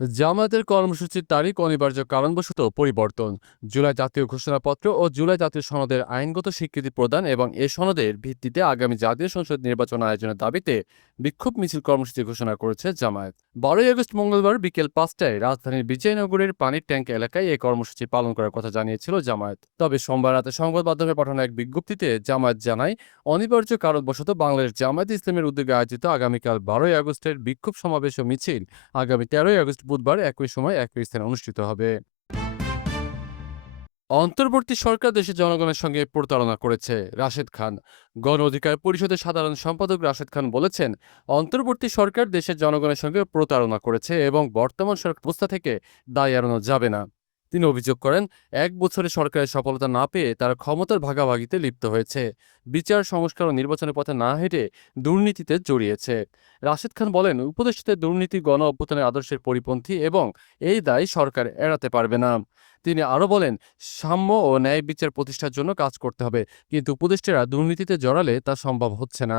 জামায়াতের কর্মসূচির তারিখ অনিবার্য কারণবশত পরিবর্তন। জুলাই জাতীয় ঘোষণাপত্র ও জুলাই জাতীয় সনদের আইনগত স্বীকৃতি প্রদান এবং এ সনদের ভিত্তিতে আগামী জাতীয় সংসদ নির্বাচন আয়োজনের দাবিতে বিক্ষোভ মিছিল কর্মসূচি ঘোষণা করেছে জামায়াত। বারোই আগস্ট মঙ্গলবার বিকেল পাঁচটায় রাজধানীর বিজয়নগরের পানির ট্যাঙ্ক এলাকায় এই কর্মসূচি পালন করার কথা জানিয়েছিল জামায়াত। তবে সোমবার রাতে সংবাদ মাধ্যমে পাঠানো এক বিজ্ঞপ্তিতে জামায়াত জানায়, অনিবার্য কারণবশত বাংলাদেশ জামায়াত ইসলামের উদ্যোগে আয়োজিত আগামীকাল বারোই আগস্টের বিক্ষোভ সমাবেশ ও মিছিল আগামী তেরোই আগস্ট বুধবার একই সময় একই স্থানে অনুষ্ঠিত হবে। অন্তর্বর্তী সরকার দেশের জনগণের সঙ্গে প্রতারণা করেছে রাশেদ খান। গণ অধিকার পরিষদের সাধারণ সম্পাদক রাশেদ খান বলেছেন, অন্তর্বর্তী সরকার দেশের জনগণের সঙ্গে প্রতারণা করেছে এবং বর্তমান সরকার অবস্থা থেকে দায় এড়ানো যাবে না। তিনি অভিযোগ করেন, এক বছরে সরকারের সফলতা না পেয়ে তারা ক্ষমতার ভাগাভাগিতে লিপ্ত হয়েছে। বিচার, সংস্কার ও নির্বাচনের পথে না হেঁটে দুর্নীতিতে জড়িয়েছে। রাশেদ খান বলেন, উপদেষ্টাদের দুর্নীতি, গণ অভ্যুত্থানের আদর্শের পরিপন্থী এবং এই দায় সরকার এড়াতে পারবে না। তিনি আরও বলেন, সাম্য ও ন্যায় বিচার প্রতিষ্ঠার জন্য কাজ করতে হবে, কিন্তু উপদেষ্টারা দুর্নীতিতে জড়ালে তা সম্ভব হচ্ছে না।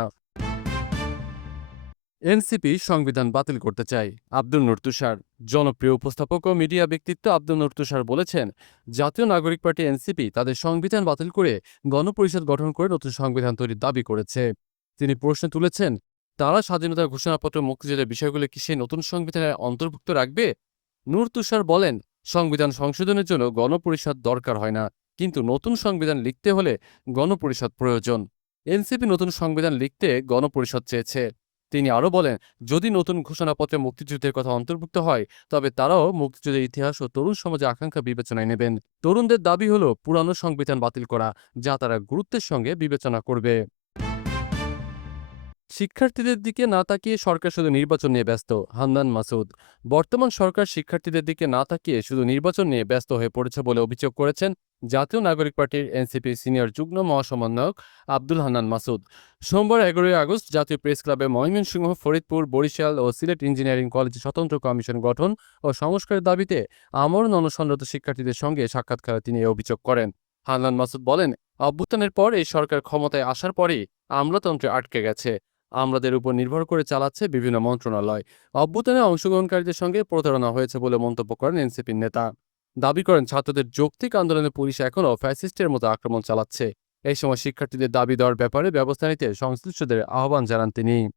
এনসিপি সংবিধান বাতিল করতে চায়। আব্দুল নূর তুষার, জনপ্রিয় উপস্থাপক ও মিডিয়া ব্যক্তিত্ব আব্দুল নূর তুষার বলেছেন, জাতীয় নাগরিক পার্টি এনসিপি তাদের সংবিধান বাতিল করে গণপরিষদ গঠন করে নতুন সংবিধান তৈরির দাবি করেছে। তিনি প্রশ্ন তুলেছেন, তারা স্বাধীনতার ঘোষণাপত্র মুক্তিযুদ্ধের বিষয়গুলো কি সেই নতুন সংবিধানে অন্তর্ভুক্ত রাখবে? নূর তুষার বলেন, সংবিধান সংশোধনের জন্য গণপরিষদ দরকার হয় না, কিন্তু নতুন সংবিধান লিখতে হলে গণপরিষদ প্রয়োজন। এনসিপি নতুন সংবিধান লিখতে গণপরিষদ চেয়েছে। তিনি আরও বলেন, যদি নতুন ঘোষণাপত্রে মুক্তিযুদ্ধের কথা অন্তর্ভুক্ত হয়, তবে তারাও মুক্তিযুদ্ধের ইতিহাস ও তরুণ সমাজে আকাঙ্ক্ষা বিবেচনায় নেবেন। তরুণদের দাবি হলো, পুরানো সংবিধান বাতিল করা, যা তারা গুরুত্বের সঙ্গে বিবেচনা করবে। শিক্ষার্থীদের দিকে না তাকিয়ে সরকার শুধু নির্বাচন নিয়ে ব্যস্ত, হান্নান মাসুদ। বর্তমান সরকার শিক্ষার্থীদের দিকে না তাকিয়ে শুধু নির্বাচন নিয়ে ব্যস্ত হয়ে পড়েছে বলে অভিযোগ করেছেন জাতীয় নাগরিক পার্টির এনসিপি সিনিয়র যুগ্ম মহাসমন্বয়ক আব্দুল হান্নান মাসুদ। সোমবার এগারোই আগস্ট জাতীয় প্রেস ক্লাবে ময়মনসিংহ, ফরিদপুর, বরিশাল ও সিলেট ইঞ্জিনিয়ারিং কলেজে স্বতন্ত্র কমিশন গঠন ও সংস্কারের দাবিতে আমরণ অনশনরত শিক্ষার্থীদের সঙ্গে সাক্ষাৎকারে তিনি অভিযোগ করেন। হান্নান মাসুদ বলেন, অভ্যুত্থানের পর এই সরকার ক্ষমতায় আসার পরেই আমলাতন্ত্রে আটকে গেছে। আমলাদের উপর নির্ভর করে চালাচ্ছে বিভিন্ন মন্ত্রণালয়। অভ্যুত্থানে অংশগ্রহণকারীদের সঙ্গে প্রতারণা হয়েছে বলে মন্তব্য করেন এনসিপির নেতা। দাবি করেন, ছাত্রদের যৌক্তিক আন্দোলনে পুলিশ এখনও ফ্যাসিস্টের মতো আক্রমণ চালাচ্ছে। এই সময় শিক্ষার্থীদের দাবি দেওয়ার ব্যাপারে ব্যবস্থা নিতে সংশ্লিষ্টদের আহ্বান জানান তিনি।